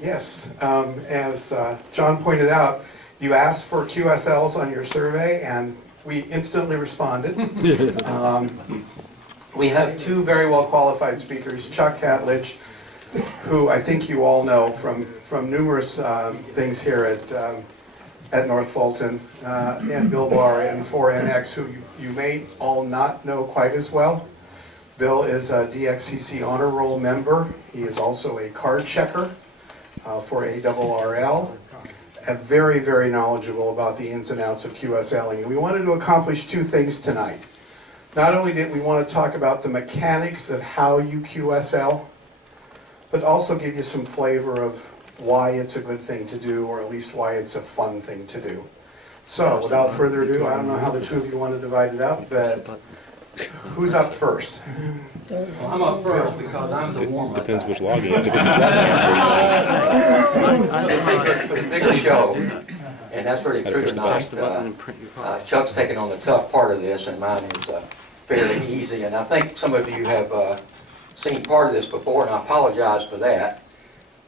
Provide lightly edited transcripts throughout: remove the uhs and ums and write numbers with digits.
Yes, as John pointed out, you asked for QSLs on your survey, and we instantly responded. We have two very well qualified speakers, Chuck Catledge, who I think you all know from numerous things here at North Fulton, and Bill Barr and 4NX, who you may all not know quite as well. Bill is a DXCC Honor Roll member. He is also a card checker for ARRL. Very, very knowledgeable about the ins and outs of QSLing. And we wanted to accomplish two things tonight. Not only did we want to talk about the mechanics of how you QSL, but also give you some flavor of why it's a good thing to do, or at least why it's a fun thing to do. So, without further ado, I don't know how the two of you want to divide it up, but who's up first? Well, I'm up first because I'm the warm-up. Depends which login. For the bigger show, and that's really true tonight. Chuck's taking on the tough part of this, and mine is fairly easy. And I think some of you have seen part of this before, and I apologize for that.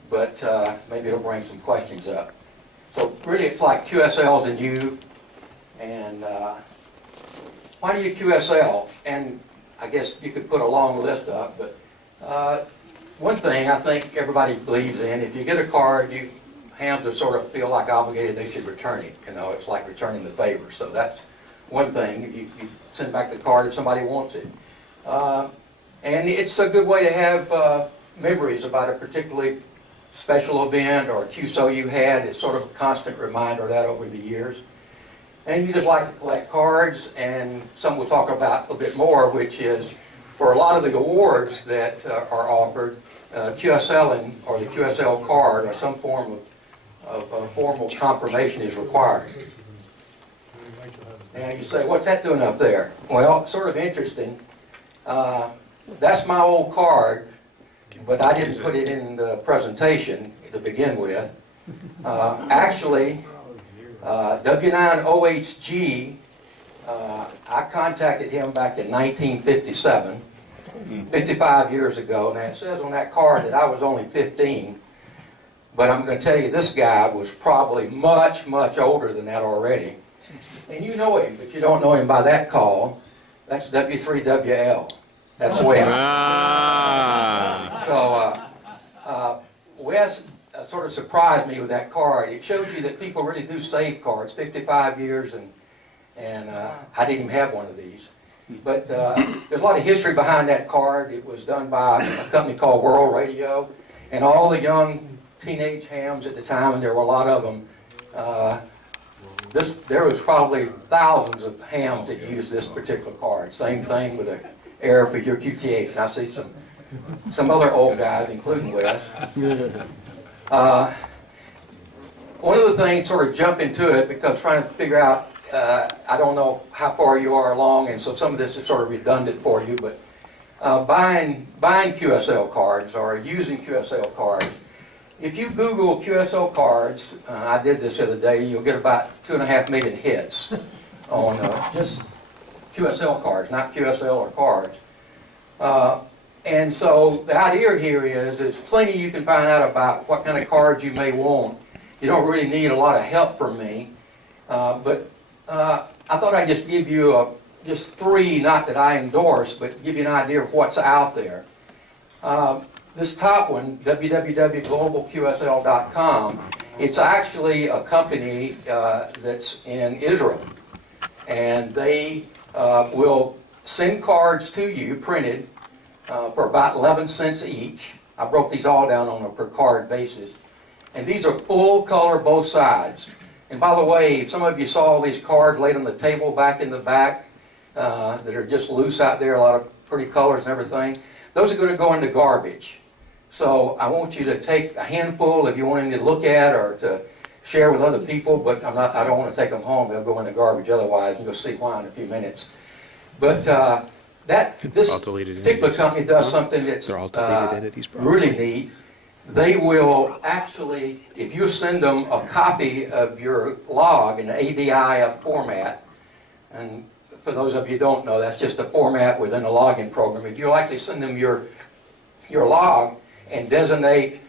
But maybe it'll bring some questions up. So really, it's like QSLs and you, and why do you QSL? And I guess you could put a long list up, but one thing I think everybody believes in, if you get a card, hams will sort of feel like obligated they should return it. You know, it's like returning the favor. So that's one thing. You send back the card if somebody wants it. And it's a good way to have memories about a particularly special event or a QSO you had. It's sort of a constant reminder of that over the years. And you just like to collect cards, and some we'll talk about a bit more, which is for a lot of the awards that are offered, QSLing or the QSL card or some form of formal confirmation is required. And you say, what's that doing up there? Well, sort of interesting. That's my old card, but I didn't put it in the presentation to begin with. Actually, W9OHG, I contacted him back in 1957, 55 years ago. Now it says on that card that I was only 15, but I'm going to tell you this guy was probably much, much older than that already. And you know him, but you don't know him by that call. That's W3WL. That's Wes. So Wes sort of surprised me with that card. It shows you that people really do save cards, 55 years, and I didn't even have one of these. But there's a lot of history behind that card. It was done by a company called World Radio, and all the young teenage hams at the time, and there were a lot of them, there was probably thousands of hams that used this particular card. Same thing with an error for your QTH. And I see some other old guys, including Wes. One of the things, sort of jump into it, because trying to figure out, I don't know how far you are along, and so some of this is sort of redundant for you, but buying QSL cards or using QSL cards, if you Google QSL cards, I did this the other day, you'll get about 2.5 million hits on just QSL cards, not QSL or cards. And so the idea here is there's plenty you can find out about what kind of cards you may want. You don't really need a lot of help from me, but I thought I'd just give you just three, not that I endorse, but give you an idea of what's out there. This top one, www.globalqsl.com, it's actually a company that's in Israel, and they will send cards to you printed for about 11 cents each. I broke these all down on a per card basis. And these are full color both sides. And by the way, some of you saw all these cards laid on the table back in the back that are just loose out there, a lot of pretty colors and everything. Those are going to go into garbage. So I want you to take a handful if you want them to look at or to share with other people, but I don't want to take them home. They'll go in the garbage otherwise, and you'll see why in a few minutes. But this particular company does something that's really neat. They will actually, if you send them a copy of your log in the ADIF format, and for those of you who don't know, that's just a format within a login program. If you actually send them your log and designate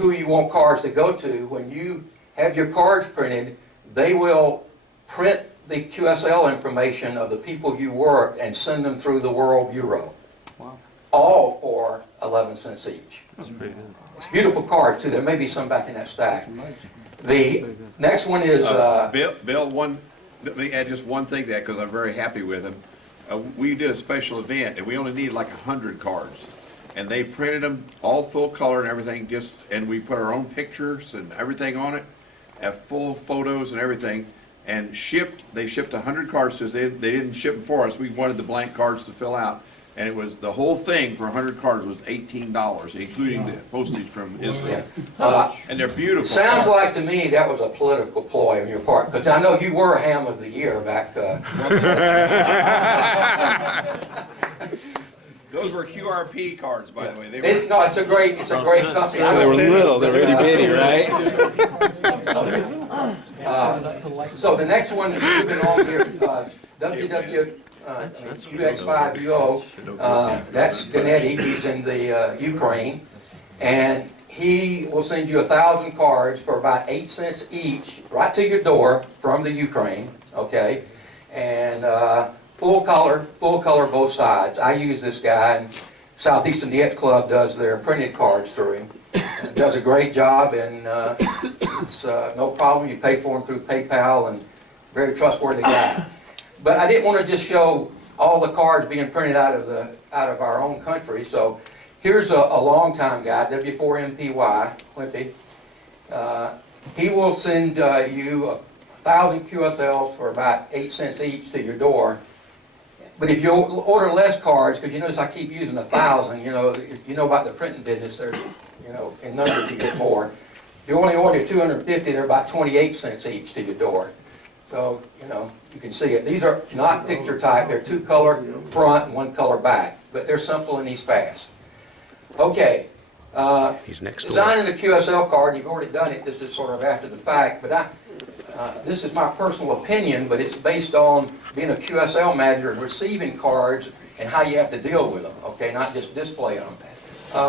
who you want cards to go to, when you have your cards printed, they will print the QSL information of the people you worked and send them through the World Bureau. Wow. All for 11 cents each. That's pretty good. It's a beautiful card too. There may be some back in that stack. Amazing. The next one is, Bill, let me add just one thing to that, because I'm very happy with him. We did a special event, and we only needed like 100 cards. And they printed them all full color and everything, and we put our own pictures and everything on it, have full photos and everything, and they shipped 100 cards, because they didn't ship them for us. We wanted the blank cards to fill out. And it was, the whole thing for 100 cards was $18, including the postage from Israel. And they're beautiful. sounds cards. like to me that was a political ploy on your part, because I know you were a ham of the year back. Those were QRP cards, by the way. They were, No, it's a great company. They were little, they were itty bitty, right? So the next one is moving on here, UX5UO, that's Gennady, he's in the Ukraine, and he will send you 1,000 cards for about 8 cents each, right to your door from the Ukraine, okay? And full color both sides. I use this guy, and Southeastern DX Club does their printed cards through him. Does a great job, and it's no problem. You pay for him through PayPal, and very trustworthy guy. But I didn't want to just show all the cards being printed out of our own country. So here's a longtime guy, W4MPY, Wimpy. He will send you 1,000 QSLs for about 8 cents each to your door. But if you order less cards, because you notice I keep using 1,000, you know about the printing business, there's, in numbers you get more. If you only order 250, they're about 28 cents each to your door. So, you can see it. These are not picture type. They're 2-color front and 1-color back. But they're simple and he's fast. Okay. He's next door. Designing the QSL card, you've already done it. This is sort of after the fact. But this is my personal opinion, but it's based on being a QSL manager and receiving cards and how you have to deal with them, okay? Not just display them.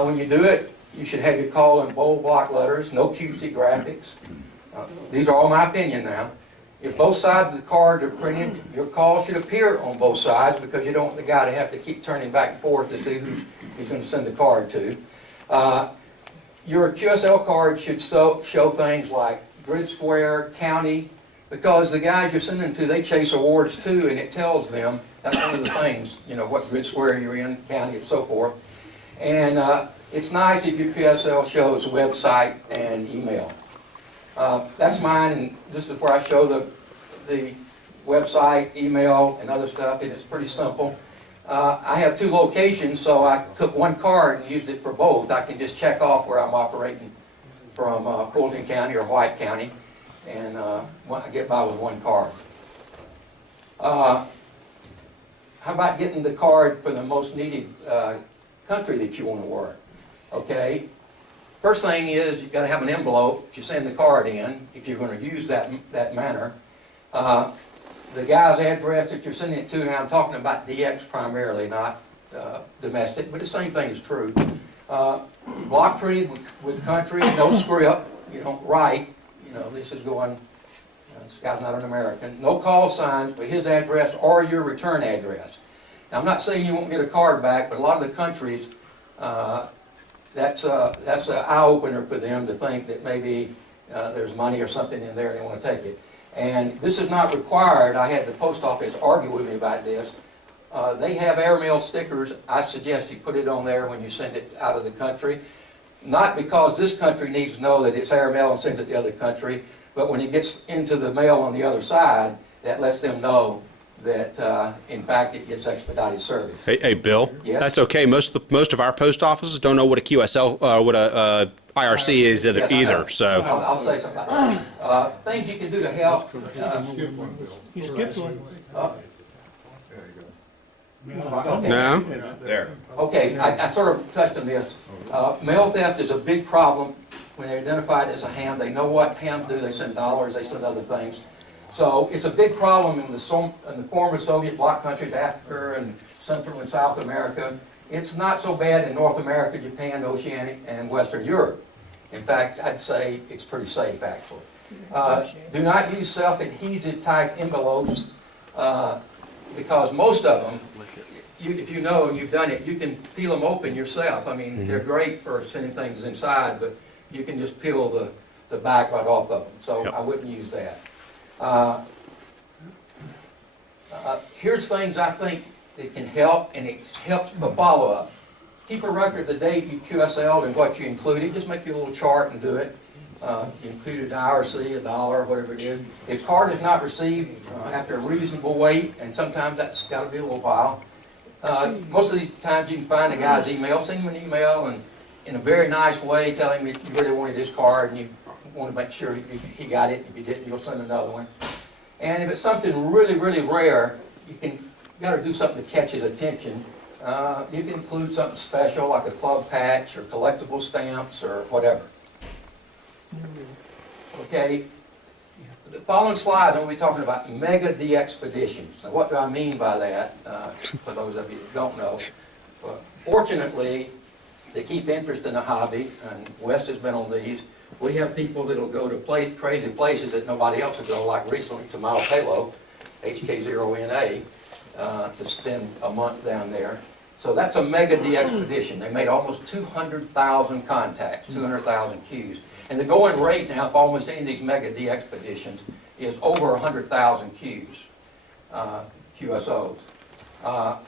When you do it, you should have your call in bold block letters, no QC graphics. These are all my opinion now. If both sides of the card are printed, your call should appear on both sides, because you don't want the guy to have to keep turning back and forth to see who he's going to send the card to. Your QSL card should show things like grid square, county, because the guys you're sending to, they chase awards too, and it tells them, that's one of the things, what grid square you're in, county, and so forth. And it's nice if your QSL shows website and email. That's mine, and this is where I show the website, email, and other stuff, and it's pretty simple. I have 2 locations, so I took one card and used it for both. I can just check off where I'm operating from Fulton County or White County, and I get by with one card. How about getting the card for the most needed country that you want to work? Okay. First thing is, you've got to have an envelope that you send the card in, if you're going to use that manner. The guy's address that you're sending it to, now I'm talking about DX primarily, not domestic, but the same thing is true. Block printed with country, no script, you don't write, this is going, this guy's not an American. No call signs for his address or your return address. Now, I'm not saying you won't get a card back, but a lot of the countries, that's an eye-opener for them to think that maybe there's money or something in there and they want to take it. And this is not required. I had the post office argue with me about this. They have airmail stickers. I suggest you put it on there when you send it out of the country. Not because this country needs to know that it's airmail and send it to the other country, but when it gets into the mail on the other side, that lets them know that, in fact, it gets expedited service. Hey, Bill. Yes? That's okay. Most of our post offices don't know what a QSL, what a IRC is either. Yes, I know. So I'll say something about that. Things you can do to help. You skipped one. Okay. no. there. Okay, I sort of touched on this. Mail theft is a big problem. When they're identified as a ham, they know what hams do. They send dollars, they send other things. So it's a big problem in the former Soviet bloc countries, Africa and Central and South America. It's not so bad in North America, Japan, Oceanic, and Western Europe. In fact, I'd say it's pretty safe, actually. Do not use self-adhesive type envelopes because most of them, if you know and you've done it, you can peel them open yourself. I mean, they're great for sending things inside, but you can just peel the back right off of them. So I wouldn't use that. Here's things I think that can help, and it helps for follow-up. Keep a record of the date you QSL'd and what you included. Just make you a little chart and do it. You included IRC, $1, whatever it is. If card is not received after a reasonable wait, and sometimes that's got to be a little while, most of these times you can find the guy's email, send him an email, and in a very nice way, tell him that you really wanted his card and you want to make sure he got it. If you didn't, you'll send another one. And if it's something really, really rare, you got to do something to catch his attention. You can include something special like a club patch or collectible stamps or whatever. Okay, the following slides I'm going to be talking about mega de-expeditions. Now what do I mean by that, for those of you that don't know? Fortunately, to keep interest in the hobby, and Wes has been on these, we have people that will go to crazy places that nobody else will go, like recently to Mount Halo, HK0NA, to spend a month down there. So that's a mega de-expedition. They made almost 200,000 contacts, 200,000 queues. And the going rate now for almost any of these mega de-expeditions is over 100,000 queues, QSOs.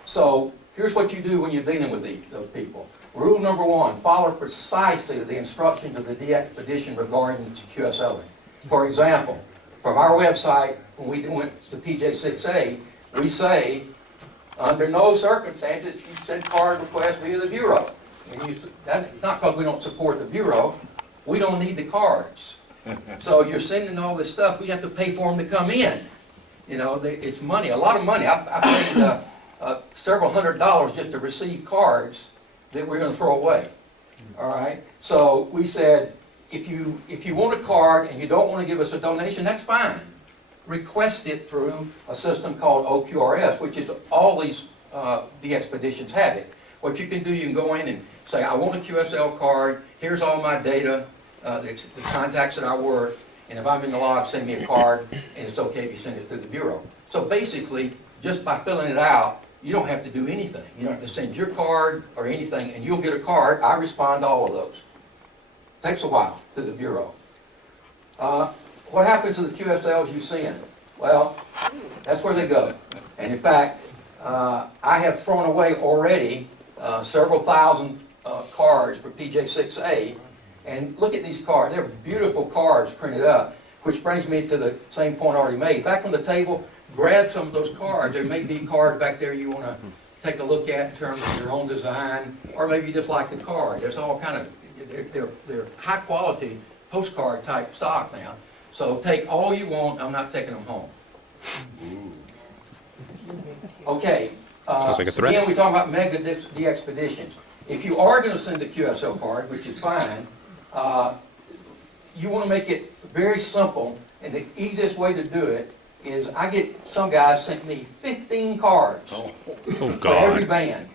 So here's what you do when you're dealing with those people. Rule number 1, follow precisely the instructions of the de-expedition regarding QSL'ing. For example, from our website, when we went to PJ6A, we say, under no circumstances you send card requests via the Bureau. And that's not because we don't support the Bureau. We don't need the cards. So you're sending all this stuff, we have to pay for them to come in. You know, it's money, a lot of money. I paid several $100s just to receive cards that we're going to throw away. All right? So we said, if you want a card and you don't want to give us a donation, that's fine. Request it through a system called OQRS, which is all these de-expeditions have it. What you can do, you can go in and say, I want a QSL card, here's all my data, the contacts that I work, and if I'm in the log, send me a card, and it's okay if you send it through the Bureau. So basically, just by filling it out, you don't have to do anything. You don't have to send your card or anything, and you'll get a card. I respond to all of those. Takes a while to the Bureau. What happens to the QSLs you send? Well, that's where they go. And in fact, I have thrown away already several thousand cards for PJ6A. And look at these cards. They're beautiful cards printed up, which brings me to the same point I already made. Back on the table, grab some of those cards. There may be cards back there you want to take a look at in terms of your own design, or maybe you just like the card. There's all kind of, they're high quality postcard type stock now. So take all you want. I'm not taking them home. Okay. Sounds like a threat. Again, we talk about mega de-expeditions. If you are going to send a QSL card, which is fine, you want to make it very simple, and the easiest way to do it is I get some guys sent me 15 cards for every band.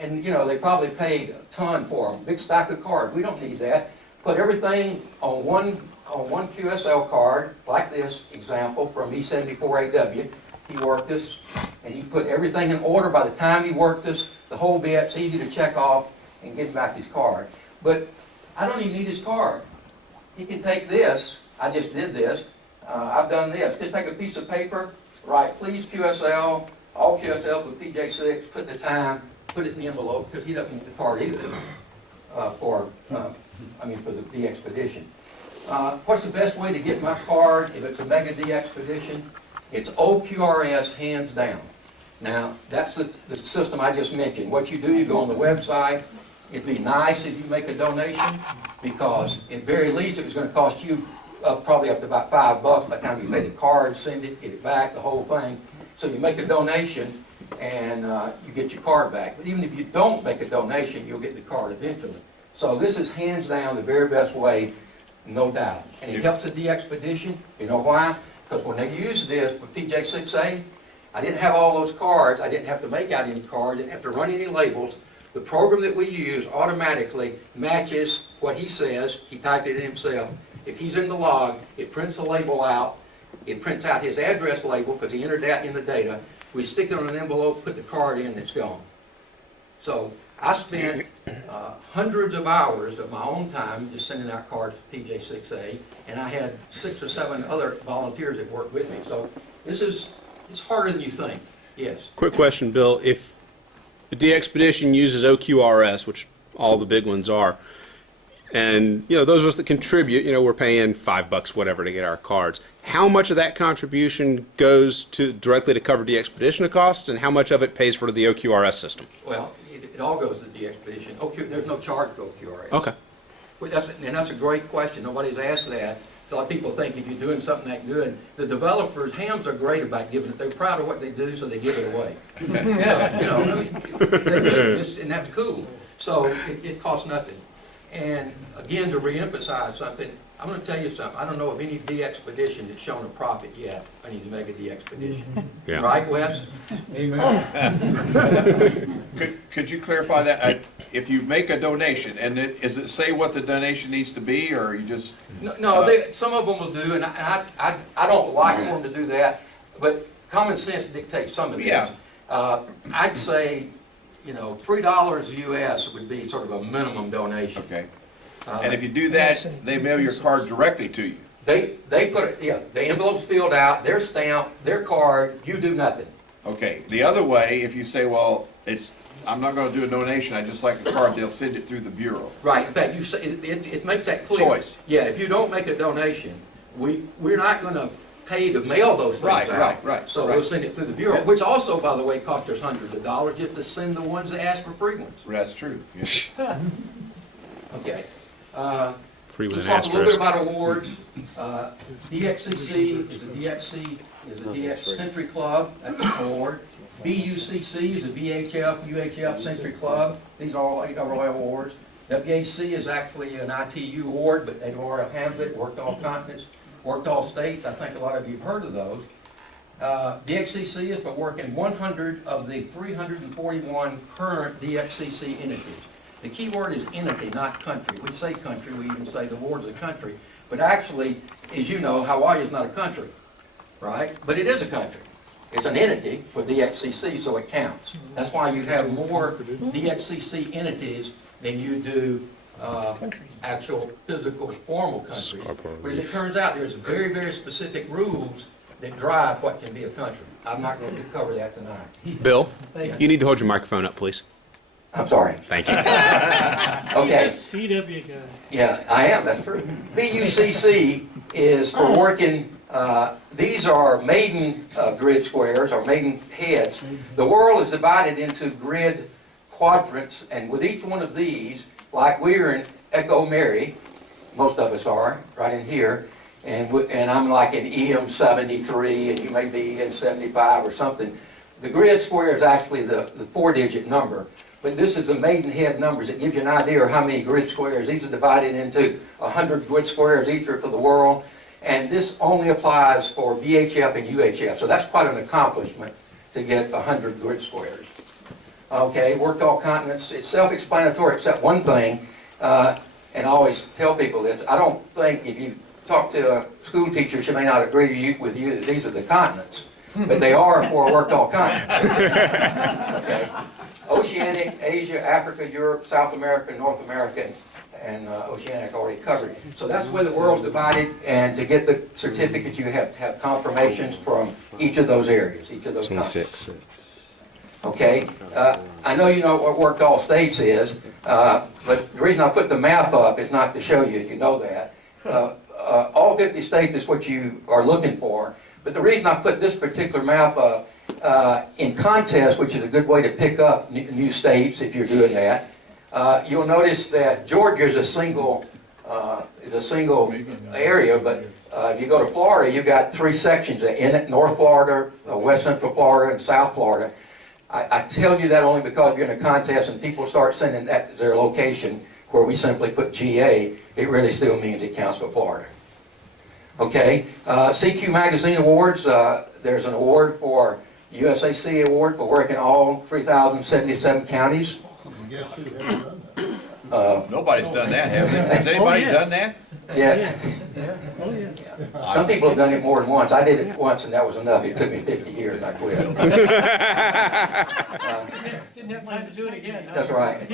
And, you know, they probably paid a ton for them, big stack of cards. We don't need that. Put everything on one QSL card, like this example from E74AW. He worked us, and he put everything in order. By the time he worked us, the whole bit, it's easy to check off and give him back his card. But I don't even need his card. He can take this. I just did this. I've done this. Just take a piece of paper, write, please QSL, all QSLs with PJ6, put the time, put it in the envelope, because he doesn't need the card either for the de-expedition. What's the best way to get my card if it's a mega de-expedition? It's OQRS, hands down. Now, that's the system I just mentioned. What you do, you go on the website. It'd be nice if you make a donation, because at very least it was going to cost you probably up to about $5 by the time you pay the card, send it, get it back, the whole thing. So you make a donation and you get your card back. But even if you don't make a donation, you'll get the card eventually. So this is hands down the very best way, no doubt. And it helps the de-expedition. You know why? Because when they use this with PJ6A, I didn't have all those cards. I didn't have to make out any cards. I didn't have to run any labels. The program that we use automatically matches what he says, he typed it in himself. If he's in the log, it prints the label out, it prints out his address label, because he entered that in the data. We stick it on an envelope, put the card in, it's gone. So I spent hundreds of hours of my own time just sending out cards to PJ6A, and I had 6 or 7 other volunteers that worked with me. So it's harder than you think, yes. Quick question, Bill. If the DXpedition uses OQRS, which all the big ones are, and those of us that contribute, we're paying $5, whatever, to get our cards. How much of that contribution goes directly to cover DXpedition costs, and how much of it pays for the OQRS system? Well, it all goes to the DXpedition. There's no charge for OQRS. Okay. Well, that's a great question. Nobody's asked that. A lot of people think if you're doing something that good, the developers, hams are great about giving it. They're proud of what they do, so they give it away. So, they do, and that's cool. So it costs nothing. And again, to reemphasize something, I'm going to tell you something. I don't know of any DXpedition that's shown a profit yet. I need to make a DXpedition. Yeah. Right, Wes? Could you clarify that? If you make a donation, and does it say what the donation needs to be, or you just? No, some of them will do, and I don't like for them to do that, but common sense dictates some of this. Yeah. I'd say, $3 US would be sort of a minimum donation. Okay. And if you do that, they mail your card directly to you. They put it, the envelope's filled out, their stamp, their card, you do nothing. Okay. The other way, if you say, well, I'm not going to do a donation, I just like a card, they'll send it through the bureau. Right. In fact, you say it makes that clear. Choice. Yeah. If you don't make a donation, we're not going to pay to mail those things out. Right. So we'll send it through the bureau, which also, by the way, costs us hundreds of dollars just to send the ones that ask for free ones. That's true. Yes. Okay. Free with Let's an talk a little bit asterisk. about awards. DXCC is a DX Century Club. That's an award. BUCC is a VHF, UHF Century Club. These are all Royal awards. WAC is actually an ITU award, but they've already handled it, worked all continents, worked all states. I think a lot of you have heard of those. DXCC is for working 100 of the 341 current DXCC entities. The key word is entity, not country. We say country, we even say the ward's a country. But actually, as you know, Hawaii is not a country, right? But it is a country. It's an entity for DXCC, so it counts. That's why you have more DXCC entities than you do actual physical formal countries. But as it turns out, there's very, very specific rules that drive what can be a country. I'm not going to cover that tonight. Bill, you need to hold your microphone up, please. I'm sorry. Thank you. Okay. He's a CW guy. Yeah, I am, that's true. BUCC is for working, these are maiden grid squares, or maiden heads. The world is divided into grid quadrants, and with each one of these, like we're in Echo Mary, most of us are, right in here, and I'm like in EM73, and you may be EM75 or something. The grid square is actually the 4-digit number. But this is the maidenhead numbers. It gives you an idea of how many grid squares. These are divided into 100 grid squares each are for the world. And this only applies for VHF and UHF. So that's quite an accomplishment to get 100 grid squares. Okay, worked all continents. It's self-explanatory except one thing, and I always tell people this. I don't think if you talk to a school teacher, she may not agree with you that these are the continents. But they are for worked all continents. Okay. Oceanic, Asia, Africa, Europe, South America, North America, and Oceanic already covered. So that's where the world's divided, and to get the certificate, you have to have confirmations from each of those areas, each of those continents. 26. Okay, I know you know what worked all states is, but the reason I put the map up is not to show you, you know that. All 50 states is what you are looking for, but the reason I put this particular map up in contest, which is a good way to pick up new states if you're doing that, you'll notice that Georgia is a single area, but if you go to Florida, you've got 3 sections in it: North Florida, West Central Florida, and South Florida. I tell you that only because you're in a contest and people start sending that as their location, where we simply put GA, it really still means it counts for Florida. Okay, CQ Magazine Awards, there's an award for USAC award for working all 3,077 counties. Guess who hasn't done that? Nobody's done that, have they? Has anybody yes. done that? Yeah, Yes. Oh, yes. some people have done it more than once. I did it once and that was enough. It took me 50 years and I quit. Didn't have time to do it again. huh? That's right.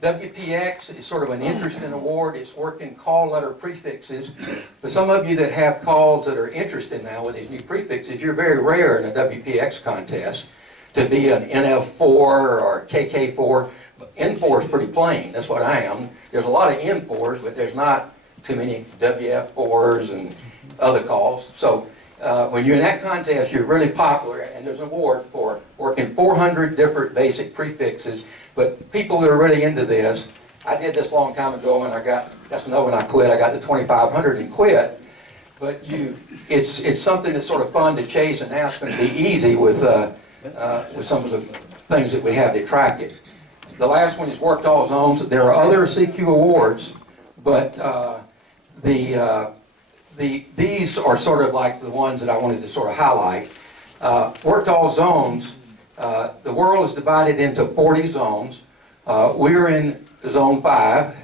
WPX is sort of an interesting award. It's working call letter prefixes. For some of you that have calls that are interested now with these new prefixes, you're very rare in a WPX contest to be an NF4 or KK4. N4 is pretty plain. That's what I am. There's a lot of N4s, but there's not too many WF4s and other calls. So when you're in that contest, you're really popular, and there's an award for working 400 different basic prefixes. But people that are really into this, I did this a long time ago, and that's no when I quit. I got to 2,500 and quit. But it's something that's sort of fun to chase, and now it's going to be easy with some of the things that we have that track it. The last one is worked all zones. There are other CQ awards, but these are sort of like the ones that I wanted to sort of highlight. Worked all zones, the world is divided into 40 zones. We're in zone 5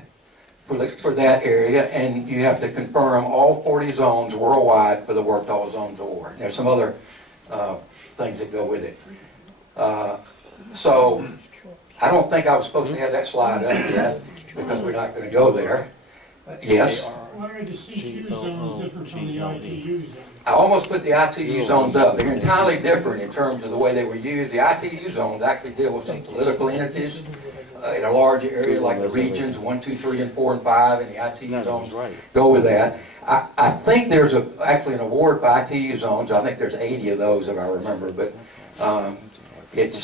for that area, and you have to confirm all 40 zones worldwide for the Worked All Zones Award. There's some other things that go with it. So I don't think I was supposed to have that slide up yet, because we're not going to go there. Yes? Why are the CQ zones different from the ITU zones? I almost put the ITU zones up. They're entirely different in terms of the way they were used. The ITU zones actually deal with some political entities in a large area like the regions, 1, 2, 3, and 4, and 5, and the ITU zones go with that. I think there's actually an award for ITU zones. I think there's 80 of those, if I remember, but it's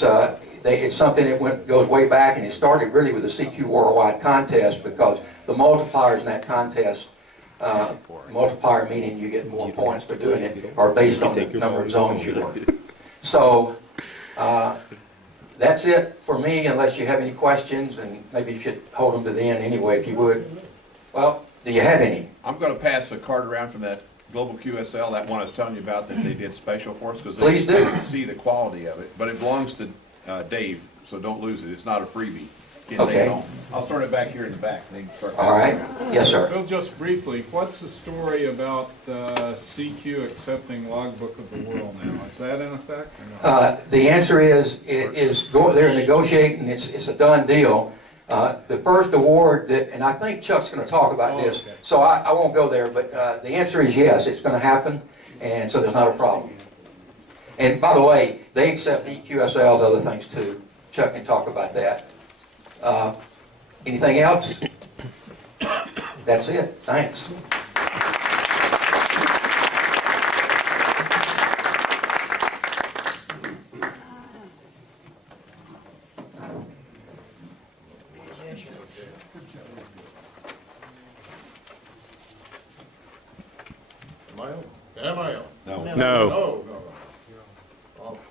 something that goes way back, and it started really with the CQ Worldwide contest, because the multipliers in that contest, multiplier meaning you get more points for doing it, are based on the number of zones you work. So that's it for me, unless you have any questions, and maybe you should hold them to the end anyway, if you would. Well, do you have any? I'm gonna pass the card around from that Global QSL, that one I was telling you about that they did special for us, because Please they do. can see the quality of it, but it belongs to Dave, so don't lose it. It's not a freebie. Can't take Okay. it home. I'll start it back here in the back. They can start All right. Yes, sir. Bill, just briefly, what's the story about CQ accepting Logbook of the World now? Is that in effect or not? The answer is, they're negotiating, it's a done deal. The first award, and I think Chuck's going to talk about this, okay. so I won't go there, but the answer is yes, it's going to happen, and so there's not a problem. And by the way, they accept EQSL's other things too. Chuck can talk about that. Anything else? That's it. Thanks. Am I on? Am I on? No. No.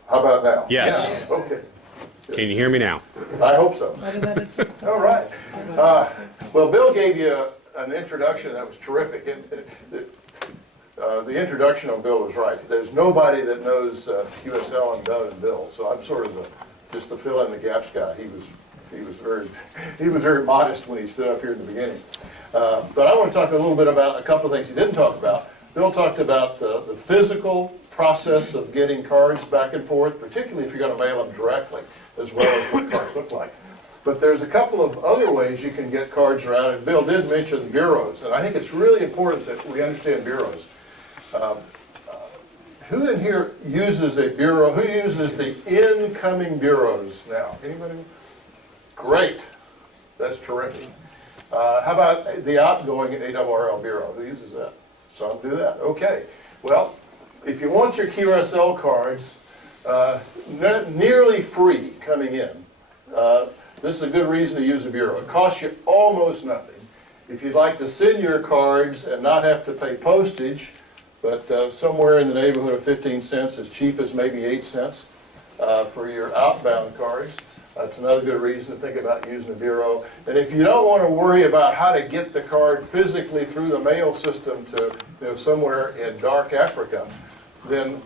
How about now? Yes. Yeah, okay, Can you hear me now? I hope so. All right. Well, Bill gave you an introduction that was terrific. The introduction on Bill was right. There's nobody that knows QSL and better than Bill, so I'm sort of just the fill in the gaps guy. He was very modest when he stood up here in the beginning. But I want to talk a little bit about a couple of things he didn't talk about. Bill talked about the physical process of getting cards back and forth, particularly if you're going to mail them directly, as well as what cards look like. But there's a couple of other ways you can get cards around, and Bill did mention bureaus, and I think it's really important that we understand bureaus. Who in here uses a bureau? Who uses the incoming bureaus now? Anybody? Great. That's terrific. How about the outgoing ARRL bureau? Who uses that? Some do that. Okay. Well, if you want your QSL cards nearly free coming in, this is a good reason to use a bureau. It costs you almost nothing. If you'd like to send your cards and not have to pay postage, but somewhere in the neighborhood of 15 cents, as cheap as maybe 8 cents for your outbound cards, that's another good reason to think about using a bureau. And if you don't want to worry about how to get the card physically through the mail system to somewhere in dark Africa, then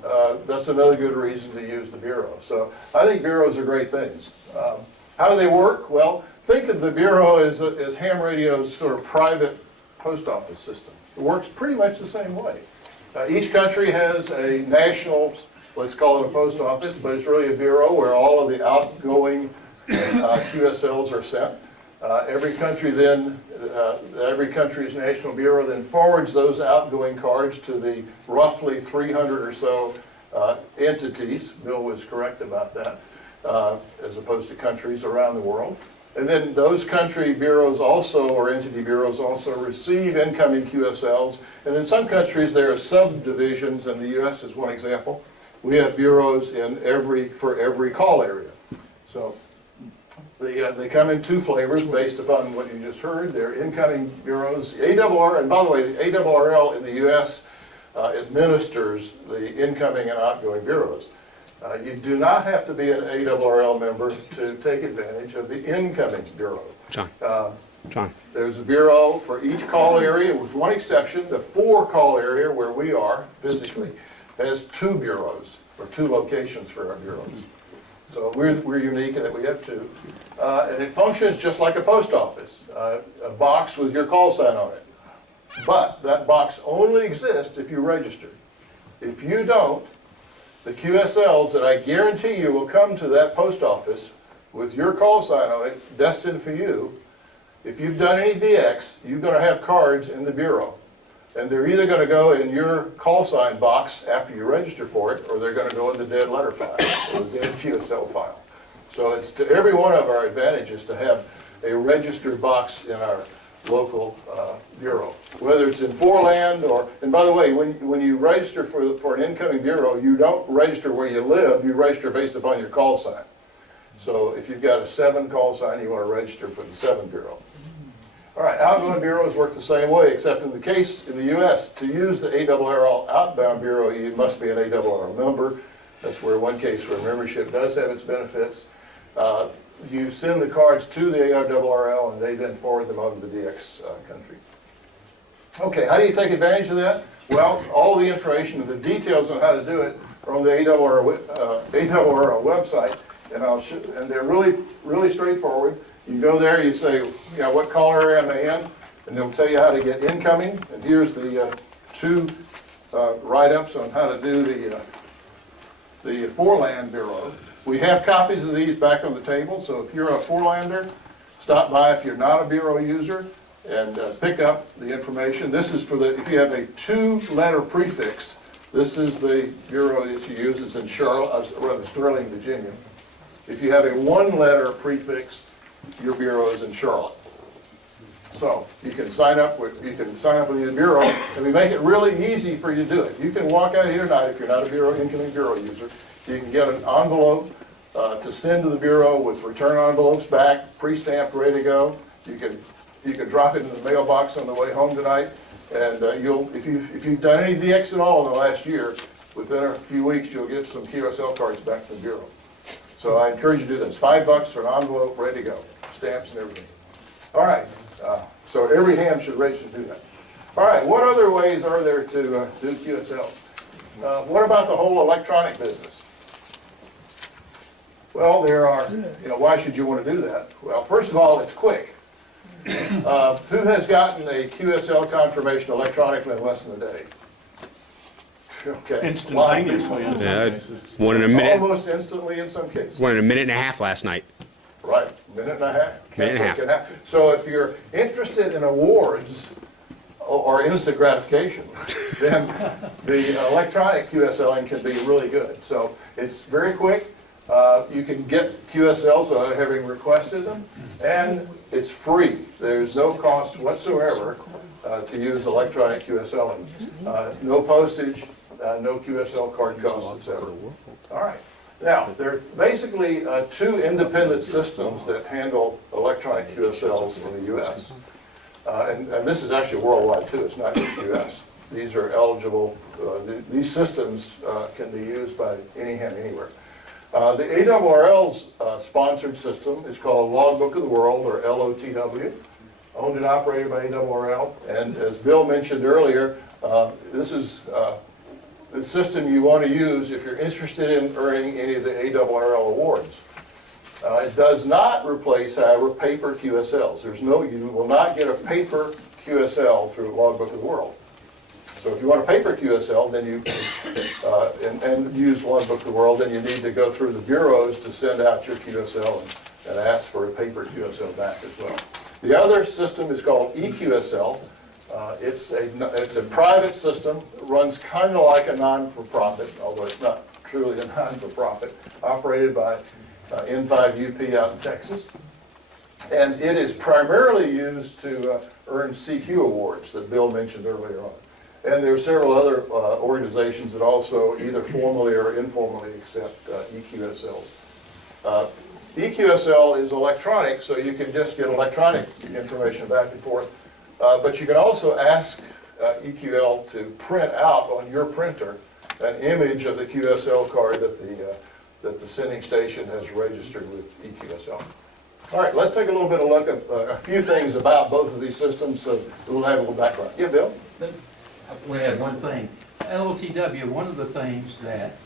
that's another good reason to use the bureau. So I think bureaus are great things. How do they work? Well, think of the Bureau as ham radio's sort of private post office system. It works pretty much the same way. Each country has a national, let's call it a post office, but it's really a bureau where all of the outgoing QSLs are sent. Every country's national bureau then forwards those outgoing cards to the roughly 300 or so entities. Bill was correct about that, as opposed to countries around the world. And then those country bureaus also, or entity bureaus also receive incoming QSLs. And in some countries there are subdivisions, and the US is one example. We have bureaus for every call area. So they come in two flavors based upon what you just heard. They're incoming bureaus. The ARRL, and by the way, the ARRL in the US administers the incoming and outgoing bureaus. You do not have to be an ARRL member to take advantage of the incoming bureau. John. There's a bureau for each call area, with one exception. The 4 call area where we are physically has 2 bureaus, or 2 locations for our bureaus. So we're unique in that we have 2. And it functions just like a post office, a box with your call sign on it. But that box only exists if you register. If you don't, the QSLs that I guarantee you will come to that post office with your call sign on it, destined for you. If you've done any DX, you're going to have cards in the bureau. And they're either going to go in your call sign box after you register for it, or they're going to go in the dead letter file, or the dead QSL file. So it's to every one of our advantages to have a registered box in our local bureau, whether it's in foreland or, and by the way, when you register for an incoming bureau, you don't register where you live, you register based upon your call sign. So if you've got a 7 call sign, you want to register for the 7 bureau. All right, outgoing bureaus work the same way, except in the case in the US, to use the ARRL outbound bureau, you must be an ARRL member. That's where one case where membership does have its benefits. You send the cards to the ARRL, and they then forward them on to the DX country. Okay, how do you take advantage of that? Well, all the information and the details on how to do it are on the ARRL website, and they're really straightforward. You go there, you say, what call area am I in? And they'll tell you how to get incoming. And here's the 2 write-ups on how to do the foreland bureau. We have copies of these back on the table, so if you're a fourlander, stop by if you're not a bureau user and pick up the information. This is for if you have a 2-letter prefix, this is the bureau that you use. It's in Sterling, Virginia. If you have a 1-letter prefix, your bureau is in Charlotte. So you can sign up with the bureau, and we make it really easy for you to do it. You can walk out here tonight if you're not a incoming bureau user. You can get an envelope to send to the bureau with return envelopes back, pre-stamped, ready to go. You can drop it in the mailbox on the way home tonight, and if you've done any DX at all in the last year, within a few weeks you'll get some QSL cards back to the bureau. So I encourage you to do this. $5 for an envelope, ready to go, stamps and everything. All right, so every ham should register to do that. All right, what other ways are there to do QSL? What about the whole electronic business? Well, there are, why should you want to do that? Well, first of all, it's quick. Who has gotten a QSL confirmation electronically in less than a day? Okay. Instantaneously in some Yeah, cases. one in a minute. Almost instantly in some cases. One in a minute and a half last night. Right, minute and a half. Minute and a half. Can happen. So if you're interested in awards or instant gratification, then the electronic QSLing can be really good. So it's very quick. You can get QSLs without having requested them, and it's free. There's no cost whatsoever to use electronic QSLing. No postage, no QSL card costs, etc. All right. Now, there are basically 2 independent systems that handle electronic QSLs in the U.S. And this is actually worldwide too, it's not just U.S. These are eligible, these systems can be used by any ham anywhere. The ARRL's sponsored system is called Logbook of the World, or LOTW, owned and operated by ARRL. And as Bill mentioned earlier, this is the system you want to use if you're interested in earning any of the ARRL awards. It does not replace, however, paper QSLs. You will not get a paper QSL through Logbook of the World. So if you want a paper QSL, then you, and use Logbook of the World, then you need to go through the bureaus to send out your QSL and ask for a paper QSL back as well. The other system is called EQSL. It's a private system. It runs kind of like a non-for-profit, although it's not truly a non-for-profit, operated by N5UP out in Texas. And it is primarily used to earn CQ awards that Bill mentioned earlier on. And there are several other organizations that also either formally or informally accept EQSLs. EQSL is electronic, so you can just get electronic information back and forth. But you can also ask EQL to print out on your printer an image of the QSL card that the sending station has registered with EQSL. All right, let's take a little bit of look at a few things about both of these systems so we'll have a little background. Yeah, Bill? I want to add one thing. LOTW, one of the things that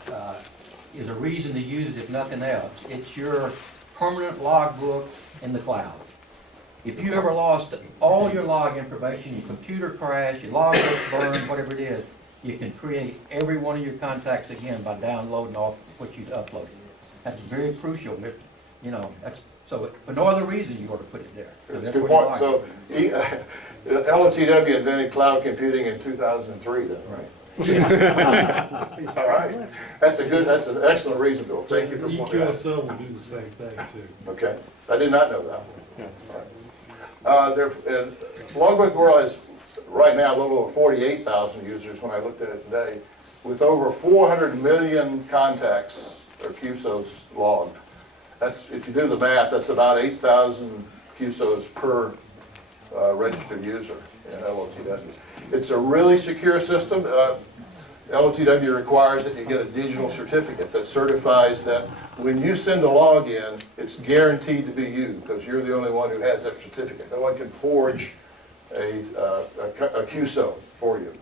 is a reason to use it, if nothing else, it's your permanent logbook in the cloud. If you ever lost all your log information, your computer crashed, your logbook burned, whatever it is, you can create every one of your contacts again by downloading off what you'd uploaded. That's very crucial. You know, so for no other reason you ought to put it there. That's a good point. So LOTW invented cloud computing in 2003 then. Right. All right. That's an excellent reason, Bill. Thank you for pointing it out. EQSL will do the same thing too. Okay. I did not know that. All right. Logbook World has right now a little over 48,000 users when I looked at it today, with over 400 million contacts or QSOs logged. That's, if you do the math, that's about 8,000 QSOs per registered user in LOTW. It's a really secure system. LOTW requires that you get a digital certificate that certifies that when you send a log in, it's guaranteed to be you, because you're the only one who has that certificate. No one can forge a QSO for you.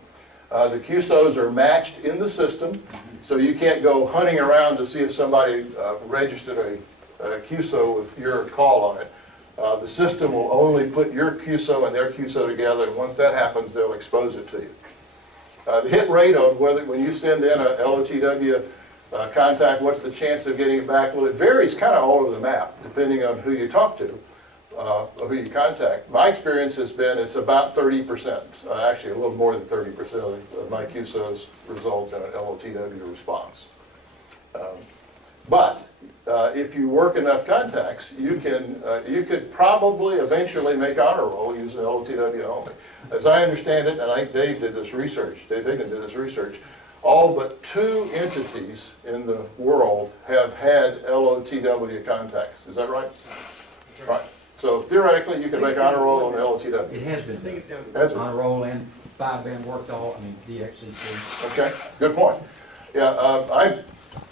The QSOs are matched in the system, so you can't go hunting around to see if somebody registered a QSO with your call on it. The system will only put your QSO and their QSO together, and once that happens, they'll expose it to you. The hit rate on when you send in a LOTW contact, what's the chance of getting it back? Well, it varies kind of all over the map, depending on who you talk to, who you contact. My experience has been it's about 30%, actually a little more than 30% of my QSOs result in an LOTW response. But if you work enough contacts, you could probably eventually make honor roll using LOTW only. As I understand it, and I think Dave did this research, Dave Higgin did this research, all but 2 entities in the world have had LOTW contacts. Is that right? That's right. So theoretically, you can make honor roll on LOTW. It has been done. Has been. Honor roll and 5-band worked all, DXCC. Okay, good point. Yeah,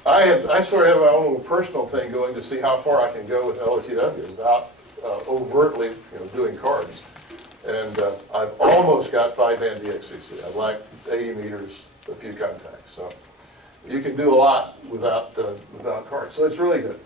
I sort of have my own little personal thing going to see how far I can go with LOTW without overtly doing cards. And I've almost got 5-band DXCC. I've like 80 meters, a few contacts. So you can do a lot without cards. So it's really good.